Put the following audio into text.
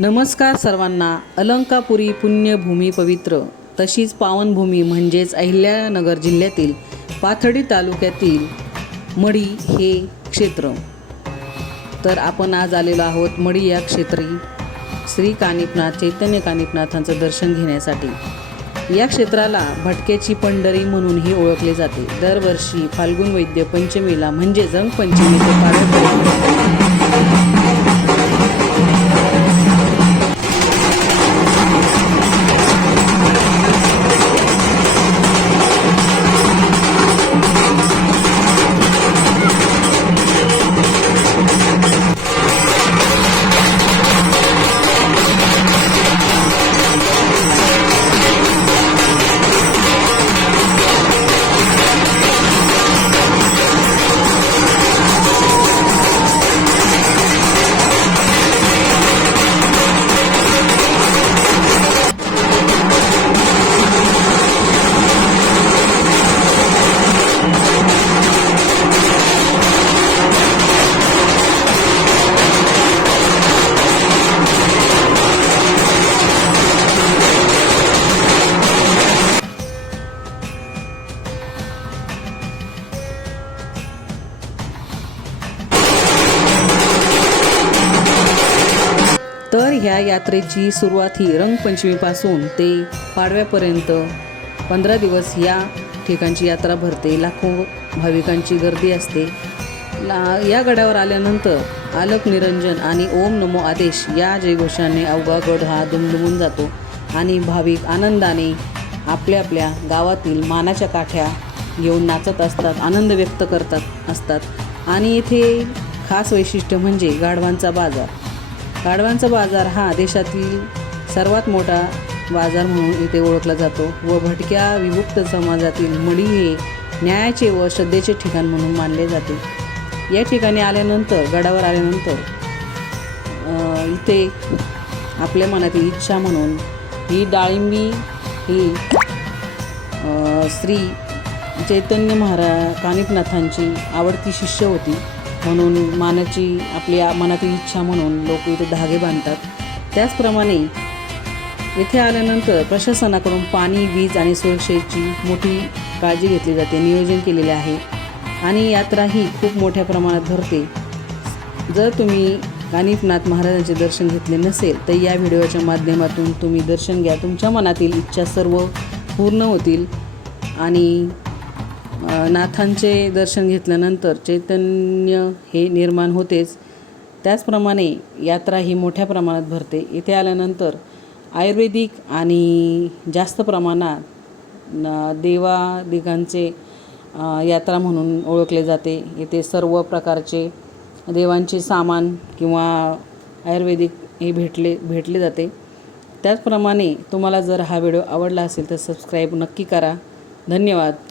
नमस्कार सर्वांना। अलंकापुरी पुण्यभूमी पवित्र तशीच पावनभूमी म्हणजेच अहिल्यानगर जिल्ह्यातील पाथर्डी तालुक्यातील मढी हे क्षेत्र। तर आपण आज आलेलो आहोत मढी या क्षेत्री श्री कानिफनाथ चैतन्य कानिफनाथांचं दर्शन घेण्यासाठी। या क्षेत्राला भटक्याची पंढरी म्हणूनही ओळखले जाते। दरवर्षी फाल्गुन वैद्य पंचमीला म्हणजे रंगपंचमी ते पाडव्यापर्यंत तर ह्या यात्रेची सुरुवात ही रंगपंचमीपासून ते पाडव्यापर्यंत 15 दिवस या ठिकाणची यात्रा भरते। लाखो भाविकांची गर्दी असते। या गडावर आल्यानंतर आलक निरंजन आणि ओम नमो आदेश या जयघोषाने अवघा गड हा दुमदुमून जातो आणि भाविक आनंदाने आपल्या आपल्या गावातील मानाच्या काठ्या घेऊन नाचत असतात, आनंद व्यक्त करतात असतात। आणि इथे खास वैशिष्ट्य म्हणजे गाढवांचा बाजार। गाढवांचा बाजार हा देशातील सर्वात मोठा बाजार म्हणून इथे ओळखला जातो व भटक्या विमुक्त समाजातील मढी हे न्यायाचे व श्रद्धेचे ठिकाण म्हणून मानले जाते। या ठिकाणी आल्यानंतर गडावर आल्यानंतर इथे आपल्या मनातील इच्छा म्हणून ही डाळिंबी ही श्री चैतन्य कानिफनाथांची आवडती शिष्य होती म्हणून आपल्या मनातील इच्छा म्हणून लोक इथे धागे बांधतात। त्याचप्रमाणे इथे आल्यानंतर प्रशासनाकडून पाणी, वीज आणि सुरक्षेची मोठी काळजी घेतली जाते, नियोजन केलेले आहे आणि यात्रा ही खूप मोठ्या प्रमाणात भरते। जर तुम्ही कानिफनाथ महाराजांचे दर्शन घेतले नसेल तर या व्हिडिओच्या माध्यमातून तुम्ही दर्शन घ्या। तुमच्या मनातील इच्छा सर्व पूर्ण होतील आणि नाथांचे दर्शन घेतल्यानंतर चैतन्य हे निर्माण होतेच। त्याचप्रमाणे यात्रा ही मोठ्या प्रमाणात भरते। इथे आल्यानंतर आयुर्वेदिक आणि जास्त प्रमाणात देवादिगांचे यात्रा म्हणून ओळखले जाते। इथे सर्व प्रकारचे देवांचे सामान किंवा आयुर्वेदिक हे भेटले जाते। त्याचप्रमाणे तुम्हाला जर हा व्हिडिओ आवडला असेल तर सबस्क्राईब नक्की करा। धन्यवाद।